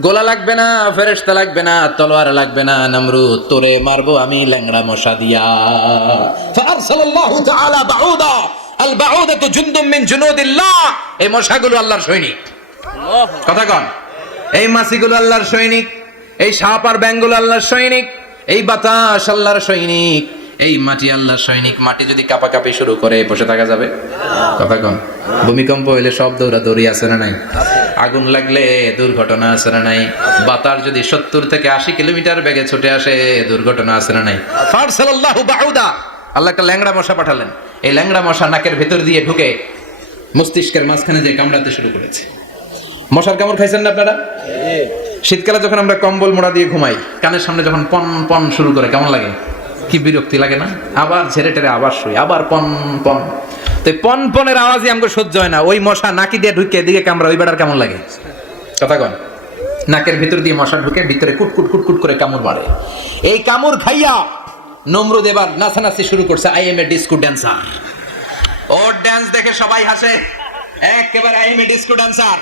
গোলা লাগবে না ফেরেশতা লাগবে না তলোয়ার লাগবে না নমরুদ তোরে মারবো আমি ল্যাংড়া মশা দিয়া। ফারসালাল্লাহু তাআলা বাউদা। আল বাউদাতু জুনদুম মিন জুনুদিল্লাহ। এই মশাগুলো আল্লাহর সৈনিক। কথা কন। এই মাছিগুলো আল্লাহর সৈনিক। এই সাপ আর ব্যাঙগুলো আল্লাহর সৈনিক। এই বাতাস আল্লাহর সৈনিক। এই মাটি আল্লাহর সৈনিক। মাটি যদি কাপাকাপি শুরু করে বসে থাকা যাবে? কথা কন। ভূমিকম্প হইলে সব দৌড়া দৌড়ি আছে না নাই? আগুন লাগলে দুর্ঘটনা আছে না নাই? বাতাস যদি সত্তর থেকে আশি কিলোমিটার বেগে ছুটে আসে দুর্ঘটনা না নাই? আল্লাহ একটা ল্যাংড়া মশা পাঠালেন। এই ল্যাংড়া মশা নাকের ভেতর দিয়ে ঢুকে মস্তিষ্কের মাঝখানে যে কামড়াতে শুরু করেছে। মশার কামড় খাইছেন না আপনারা? শীতকালে যখন আমরা কম্বল মোড়া দিয়ে ঘুমাই কানের সামনে যখন পন পন শুরু করে কেমন লাগে? কি বিরক্তি লাগে না? আবার ঝেড়ে টেরে আবার শুই আবার পন পন। তো এই পন পনেরো আওয়াজই আমাকে সহ্য হয় না। ওই মশা নাকি দিয়ে ঢুকে, এদিকে কামড়া ওই বেড়ার কেমন লাগে? কথা কন। নাকের ভিতর দিয়ে মশা ঢুকে, ভিতরে কুট কুট কুট কুট করে কামড় মারে। এই কামড় খাইয়া নমরুদ এবার নাচানাচি শুরু করছে I am a disco dancer. Or dance দেখে সবাই হাসে। একেবারে I am a disco dancer.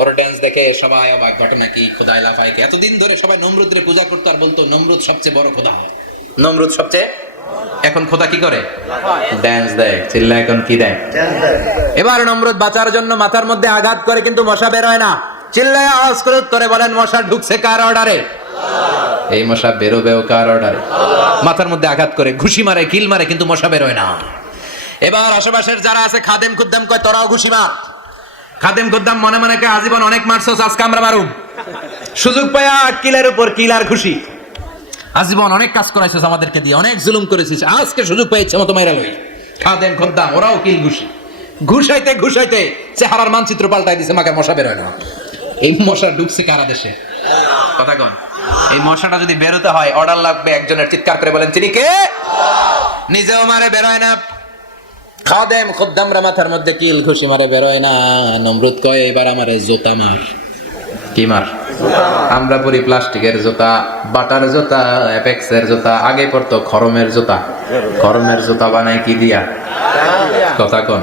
Or dance দেখে সবাই অবাক, ঘটনা কি? খোদাই লাফাই কি? এতদিন ধরে সবাই নমরুদের পূজা করতো আর বলতো, নমরুদ সবচেয়ে বড় খোদা নমরুদ সবচেয়ে এখন খোদা কি করে? ড্যান্স দেয় চিল্লা এখন কি দেয়? এবার নমরুদ বাঁচার জন্য মাথার মধ্যে আঘাত করে কিন্তু মশা বের হয় না। চিল্লায় আওয়াজ করে উত্তরে বলেন মশা ঢুকছে কার অর্ডারে? এই মশা বেরোবেও কার অর্ডারে? মাথার মধ্যে আঘাত করে ঘুষি মারে কিল মারে কিন্তু মশা বেরোয় না। এবার আশেপাশের যারা আছে খাদেম খুদ্দাম কয় তোরাও ঘুষি মার। খাদেম খুদ্দাম মনে মনে কয় আজীবন অনেক মারছস আজকে আমরা মারুম। সুযোগ পায়া কিলের উপর কিল আর খুশি আজীবন অনেক কাজ করাইছিস আমাদেরকে দিয়ে, অনেক জুলুম করেছিস। আজকে সুযোগ পেয়েছে মতো মাইরা লই। খাদেম খুদ্দাম, ওরাও কিল ঘুষি। ঘুষাইতে ঘুষাইতে চেহারার মানচিত্র পাল্টাই দিছে, মাকে মশা বেরোয় না। এই মশা ঢুকছে কারা দেশে? কথা কন। এই মশাটা যদি বেরোতে হয় অর্ডার লাগবে, একজনের চিৎকার করে বলেন, তিনি কে? নিজেও মারে বেরোয় না। খাদেম খুদ্দামরা মাথার মধ্যে কিল খুশি মারে বেরোয় না। নমরুদ কয়, এবার আমারে জোতা মার। কি মার? আমরা পরি প্লাস্টিকের জুতা বাটার জুতা অ্যাপেক্সের জুতা আগে পড়তো খরমের জুতা। খরমের জুতা বানাই কি দিয়া? কথা কোন।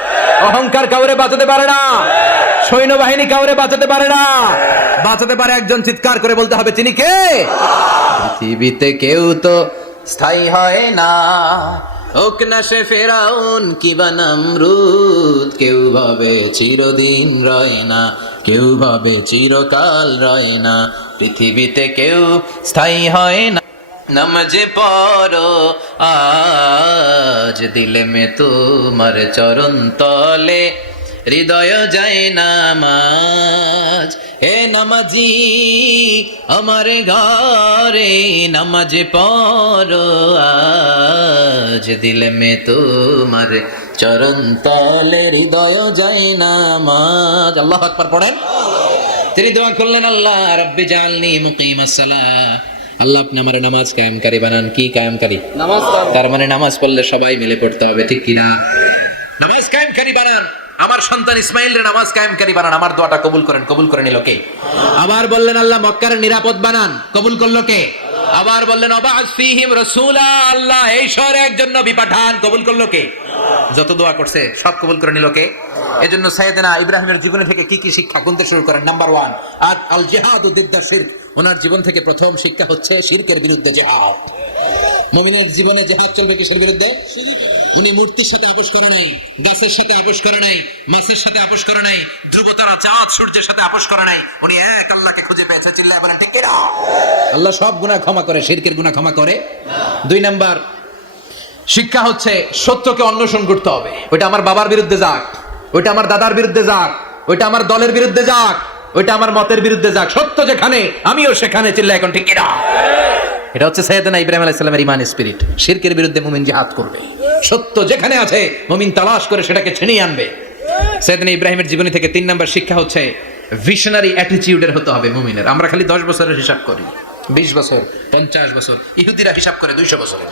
অহংকার কাউরে বাঁচাতে পারে না। সৈন্যবাহিনী কাউরে বাঁচাতে পারে না। বাঁচাতে পারে একজন চিৎকার করে বলতে হবে, তিনি কে? পৃথিবীতে কেউ তো স্থায়ী হয় না। হোক না সে ফেরাউন কিবা নামরুদ, কেউ ভাবে চিরদিন রয় না, কেউ ভাবে চিরকাল রয় না। পৃথিবীতে কেউ স্থায়ী হয় না। নমজে পড়ো, আজ দিলে মে তোমার চরণ তলে, হৃদয় যায় নামাজ। হে নামাজি, আমার ঘরে নামাজ পড়ো, আজ দিলে মে তোমার চরণ তলে, হৃদয় যায় নামাজ। আল্লাহ আকবার পড়েন। তিনি দোয়া করলেন, আল্লাহ রব্বি জালনি মুকিমাস সালাহ আল্লাহ আপনি আমার নামাজ কায়েমকারী বানান। কি কায়েমকারী তার মানে নামাজ পড়লে সবাই মিলে পড়তে হবে ঠিক কিনা? নামাজ কায়েমকারী বানান। আমার সন্তান ইসমাইলের নামাজ কায়েমকারী বানান। আমার দোয়াটা কবুল করেন কবুল করে নিল কে? আবার বললেন আল্লাহ মক্কার নিরাপদ বানান। কবুল করল কে? আবার বললেন ফিহিম রাসূলা আল্লাহ এই শহরে একজন নবী পাঠান। কবুল করল কে? যত দোয়া করছে সব কবুল করে নিল কে? এজন্য সাইয়েদনা ইব্রাহিমের জীবনে থেকে কি কি শিক্ষা গুনতে শুরু করেন? নাম্বার ওয়ান আল জিহাদ উদ্দিদ্দা শিরক। ওনার জীবন থেকে প্রথম শিক্ষা হচ্ছে শিরকের বিরুদ্ধে জেহাদ। মুমিনের জীবনে জেহাদ চলবে কিসের বিরুদ্ধে? উনি মূর্তির সাথে আপোষ করে নাই, গাছের সাথে আপোষ করে নাই, মাছের সাথে আপোষ করে নাই, ধ্রুবতারা চাঁদ, সূর্যের সাথে আপোষ করে নাই। উনি এক আল্লাহকে খুঁজে পেয়েছে, চিল্লায় বলেন, ঠিক কিনা আল্লাহ সব গুনাহ ক্ষমা করে, শিরকের গুনাহ ক্ষমা করে। দুই নাম্বার, শিক্ষা হচ্ছে সত্যকে অন্বেষণ করতে হবে। ওইটা আমার বাবার বিরুদ্ধে যাক, ওইটা আমার দাদার বিরুদ্ধে যাক, ওইটা আমার দলের বিরুদ্ধে যাক। ওইটা আমার মতের বিরুদ্ধে যাক, সত্য যেখানে, আমিও সেখানে চিল্লা এখন ঠিক কিনা? এটা হচ্ছে সৈয়দনা ইব্রাহিম আলাইহিস সালামের ইমান স্পিরিট শিরকের বিরুদ্ধে মুমিন জিহাদ করবে। সত্য যেখানে আছে, মুমিন তালাশ করে সেটাকে ছিনিয়ে আনবে। সৈয়দনা ইব্রাহিমের জীবনী থেকে তিন নম্বর শিক্ষা হচ্ছে ভিশনারি অ্যাটিটিউডের হতে হবে মুমিনের। আমরা খালি দশ বছরের হিসাব করি। বিশ বছর, পঞ্চাশ বছর, ইহুদিরা হিসাব করে দুইশো বছরের।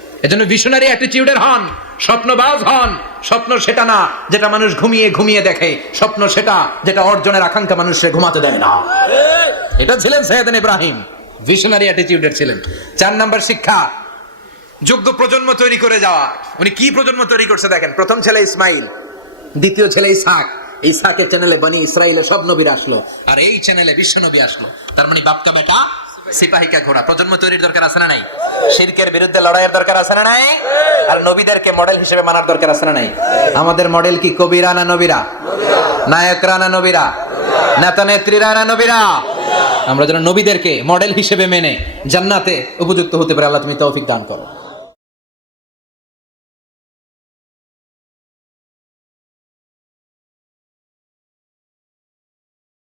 এজন্য ভিশনারি অ্যাটিটিউডের হন, স্বপ্নবাজ হন। স্বপ্ন সেটা না, যেটা মানুষ ঘুমিয়ে ঘুমিয়ে দেখে। স্বপ্ন সেটা, যেটা অর্জনের আকাঙ্ক্ষা মানুষকে ঘুমাতে দেয় না। এটা ছিলেন সৈয়দান ইব্রাহিম ভিশনারি অ্যাটিটিউডের ছিলেন। চার নাম্বার শিক্ষা, যোগ্য প্রজন্ম তৈরি করে যাওয়া। উনি কি প্রজন্ম তৈরি করছে দেখেন? প্রথম ছেলে ইসমাইল, দ্বিতীয় ছেলে ইসাক ইসাকের চ্যানেলে বনি ইসরায়েলের সব নবীর আসলো। আর এই চ্যানেলে বিশ্ব নবী আসলো। তার মানে বাপকা বেটা সিপাহিকা ঘোড়া। প্রজন্ম তৈরির দরকার আছে না নাই? শিরকের বিরুদ্ধে লড়াইয়ের দরকার আছে না নাই? আর নবীদেরকে মডেল হিসেবে মানার দরকার আছে না নাই? আমাদের মডেল কি? কবিরা না নবীরা? নায়করা না নবীরা? নেতা নেত্রীরা না নবীরা? আমরা যেন নবীদেরকে মডেল হিসেবে মেনে জান্নাতে উপযুক্ত হতে পারে। আল্লাহ তুমি তৌফিক দান করো।